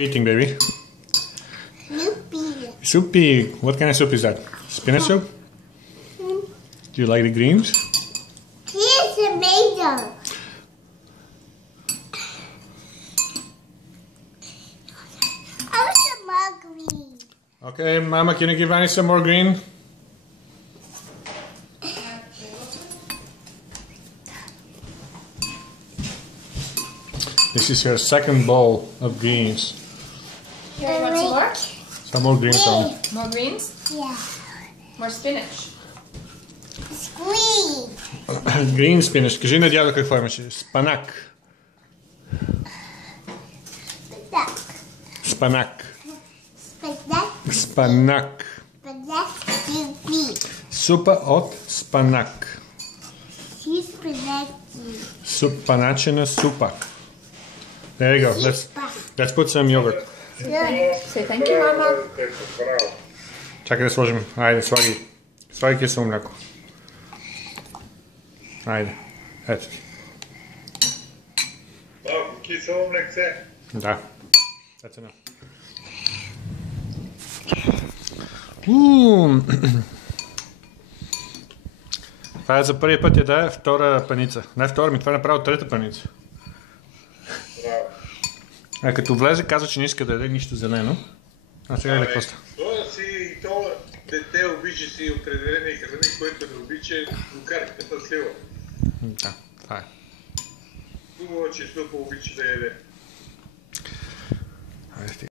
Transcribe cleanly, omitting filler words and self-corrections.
Eating, baby. Soupy. Soupy. What kind of soup is that? Spinach soup? Do you like the greens? Here's tomato. I want some more green. Okay, Mama, can you give Annie some more green? This is her second bowl of greens. Here, you want some more? Some more greens on. More greens? Yeah. More spinach. It's green. Green spinach. Кажи на дядо какво имаше. Спанак. Duck. Спанак. Spaghetti. Спанак. Spaghetti. Soupy. Супа от спанак. She's spaghetti. Спаначена супа. There you go. Let's put some yogurt. Say thank you, Mama. Чакай да сложим. Айде, слагай. Слагай кисело мляко. Айде. Ето ти. Малко кисело млекце. Да. That's enough. Това е за първи път яда е втора паница. Не втора, това е направо трета паница. А като влезе, каза, че не иска да яде нищо зелено. А сега яде какво става? То дете обича си определени храни, което не обича, го карката слива. Да, това е. Хубаво, че Супа обича да яде.